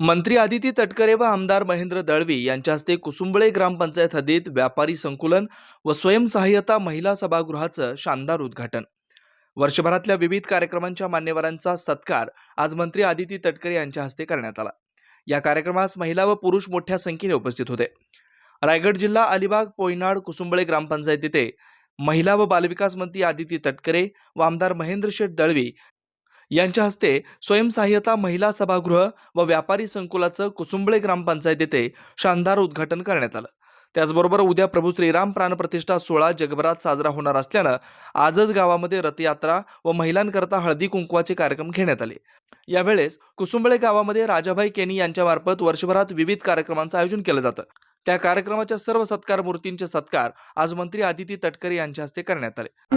मंत्री आदिती तटकरे व आमदार महेंद्र दळवी यांच्या हस्ते कुसुंबळे ग्रामपंचायत हद्दीत व्यापारी संकुलन व स्वयंसहाय्यता महिला सभागृहाचं शानदार उद्घाटन. वर्षभरातल्या विविध कार्यक्रमांच्या मान्यवरांचा सत्कार आज मंत्री आदिती तटकरे यांच्या हस्ते करण्यात आला. या कार्यक्रमास महिला व पुरुष मोठ्या संख्येने उपस्थित होते. रायगड जिल्हा अलिबाग पोयनाड कुसुंबळे ग्रामपंचायतीते महिला व बालविकास मंत्री आदिती तटकरे व आमदार महेंद्र शेठ दळवी यांच्या हस्ते स्वयंसहाय्यता महिला सभागृह व व्यापारी संकुलाचं कुसुंबळे ग्रामपंचायत येथे शानदार उद्घाटन करण्यात आलं. त्याचबरोबर उद्या प्रभू श्रीराम प्राणप्रतिष्ठा सोहळा जगभरात साजरा होणार असल्यानं आजच गावामध्ये रथयात्रा व महिलांकरता हळदी कुंकवाचे कार्यक्रम घेण्यात आले. यावेळेस कुसुंबळे गावामध्ये राजाभाई केनी यांच्यामार्फत वर्षभरात विविध कार्यक्रमांचं आयोजन केलं जातं. त्या कार्यक्रमाच्या सर्व सत्कार मूर्तींचे सत्कार आज मंत्री आदिती तटकरे यांच्या हस्ते करण्यात आले.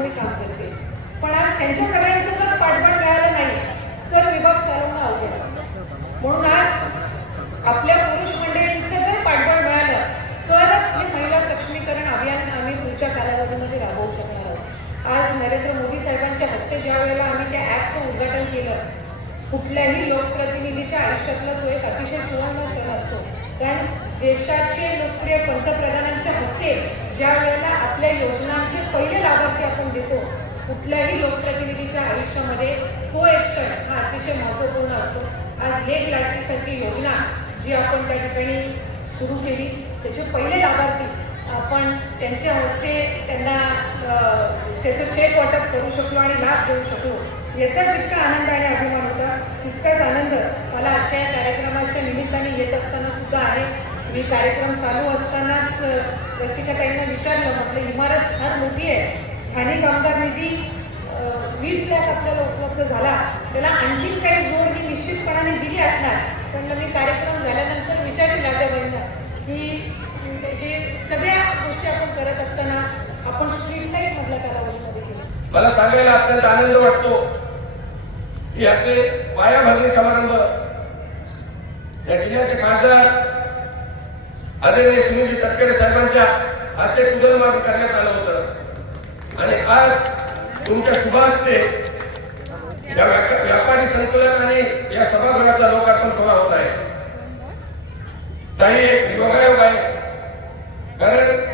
पण आज त्यांच्या सगळ्यांचं पाठबळ मिळालं नाही तर विभाग चालवणं अवघड म्हणून आज आपल्या पुरुष मंडळींचं जर पाठबळ मिळालं तरच हे महिला सक्षमीकरण अभियान आम्ही पुढच्या कालावधीमध्ये राबवू शकणार आहोत. आज नरेंद्र मोदी साहेबांच्या हस्ते ज्या वेळेला आम्ही त्या ॲपचं उद्घाटन केलं कुठल्याही लोकप्रतिनिधीच्या आयुष्यातला तो एक अतिशय सुवर्ण क्षण असतो. कारण देशाचे लोकप्रिय पंतप्रधानांच्या हस्ते ज्या वेळेला आपल्या योजनांचे पहिले लाभार्थी आपण देतो कुठल्याही लोकप्रतिनिधीच्या आयुष्यामध्ये तो एक क्षण हा अतिशय महत्त्वपूर्ण असतो. आज लेख लाटणीसारखी योजना जी आपण त्या ठिकाणी सुरू केली त्याचे पहिले लाभार्थी आपण त्यांच्या हस्ते त्यांना त्याचं चेक वाटप करू शकलो आणि लाभ घेऊ शकलो याचा जितका आनंद आणि अभिमान होता तितकाच आनंद मला आजच्या या कार्यक्रमाच्या निमित्ताने येत असताना सुद्धा आहे. मी कार्यक्रम चालू असतानाच रसिकाताईंना विचारलं म्हटलं इमारत फार मोठी आहे स्थानिक आमदार निधी वीस लाख आपल्याला उपलब्ध झाला. त्याला आणखीन काही जोड ही निश्चितपणाने दिली असणार पण मी कार्यक्रम झाल्यानंतर विचारेन राजाबाईंना की हे सगळ्या गोष्टी आपण करत असताना आपण स्ट्रीट लाइट मधल्या कालावधीमध्ये केलं मला सांगायला अत्यंत आनंद वाटतो याचे पाया पायाभरणी समारंभ या जिल्ह्याचे खासदार आदरणीय सुनीलजी तटकरे साहेबांच्या हस्ते कुदलमान करण्यात आलं होतं. आणि आज तुमच्या शुभास्ते या व्यापारी संकलन आणि या सभागृहाचा लोकार्पण सभा होत आहे. ताई योगायोग आहे. कारण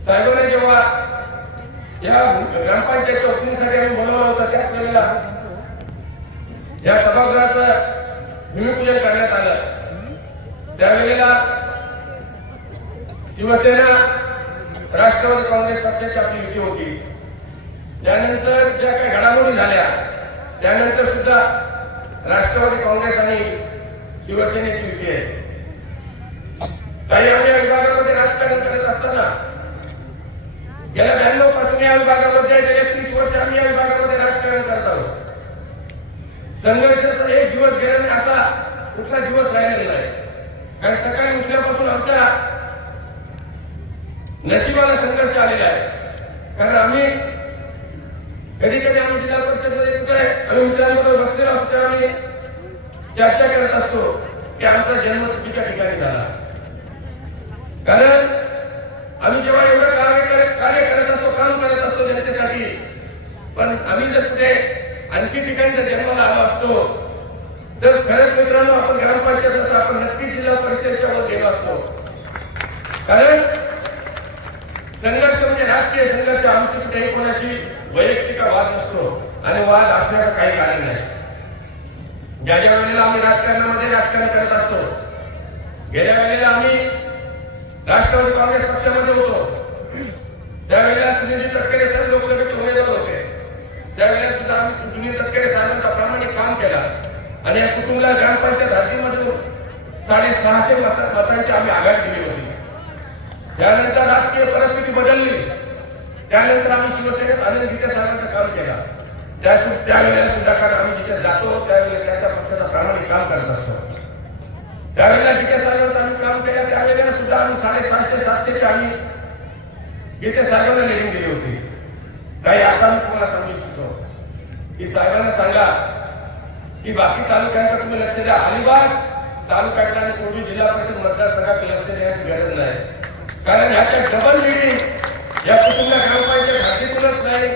साहेबांनी जेव्हा या ग्रामपंचायतच्या ओपनिंगसाठी आम्ही बोलवलं होतं त्याच वेळेला या सभागृहाचं भूमिपूजन करण्यात आलं. त्यावेळेला शिवसेना राष्ट्रवादी काँग्रेस पक्षाची आपली युती होती. त्यानंतर ज्या काही घडामोडी झाल्या त्यानंतर सुद्धा राष्ट्रवादी काँग्रेस आणि शिवसेनेची युती आहे. काही आम्ही या विभागामध्ये राजकारण करत असताना गेल्या ब्याण्णवपासून या विभागामध्ये गेल्या तीस वर्ष आम्ही या विभागामध्ये राजकारण करत आहोत. संघर्षाचा एक दिवस गेल्याने नाही असा कुठला दिवस राहिलेला नाही. नशिबाला संघर्ष आलेला आहे. कारण आम्ही कधी कधी आम्ही जिल्हा परिषदमध्ये कुठे आम्ही मित्रांबरोबर बसलेलो असतो आम्ही चर्चा करत असतो की आमचा जन्म चुकीच्या ठिकाणी झाला. कारण आम्ही जेव्हा एवढं कार्य करत कार्य करत असतो काम करत असतो जनतेसाठी पण आम्ही जर कुठे आणखी ठिकाणी जर जन्माला आलो असतो तर खरंच मित्रांनो आपण ग्रामपंचायत असतो आपण नक्की जिल्हा परिषदच्या वर गेलो असतो कारण संघर्ष म्हणजे राजकीय संघर्ष आमची कुठेही कोणाशी? वैयक्तिक वाद नसतो. आणि वाद असण्याचं काही कारण नाही. ज्या ज्या वेळेला आम्ही राजकारणामध्ये राजकारण करत असतो गेल्या वेळेला आम्ही राष्ट्रवादी काँग्रेस पक्षामध्ये होतो. त्यावेळेला सुनीलजी तटकरे सर लोकसभेचे उमेदवार होते. त्यावेळेला सुद्धा आम्ही सुनील तटकरे साहेबांचा प्रामाणिक काम केला. आणि या कुसुमला ग्रामपंचायत हद्दीमधून साडेसहाशे मतांची आम्ही आघाडी दिली होती. त्यानंतर राजकीय परिस्थिती बदलली. त्यानंतर आम्ही शिवसेनेत अनिल गीते साहेबांचं काम केलं. त्या त्यावेळेला सुद्धा कारण आम्ही जिथे जातो त्यावेळेला त्यांच्या पक्षाचा प्रामाणिक काम करत असतो. त्यावेळेला गीते साहेबांचं आम्ही काम केलं त्यावेळेला सुद्धा आम्ही साडेसहाशे सातशेच्या आम्ही गीते साहेबांना लिडिंग दिली होती. काही आता मी तुम्हाला सांगू इच्छितो की साहेबांना सांगा की बाकी तालुक्यांकडे तुम्ही लक्ष द्या. अलिबाग तालुक्यातला आणि पूर्वी जिल्हा परिषद मतदारसंघाकडे लक्ष देण्याची गरज नाही. कारण ह्याच्या डबल लिडिंग या कुटुंब ग्रामपंचायत हद्दीतूनच नाही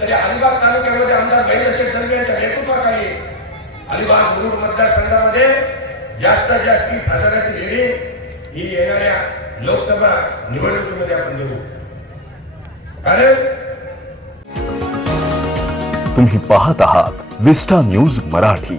तरी अलिबाग तालुक्यामध्ये आमदार महेंद्र दंगे यांच्या नेतृत्वाखाली अलिबाग मुरुड मतदारसंघामध्ये जास्तीत जास्त तीस हजाराची लेडी ही येणाऱ्या लोकसभा निवडणुकीमध्ये आपण देऊ कारण तुम्ही पाहत आहात विस्टा न्यूज मराठी.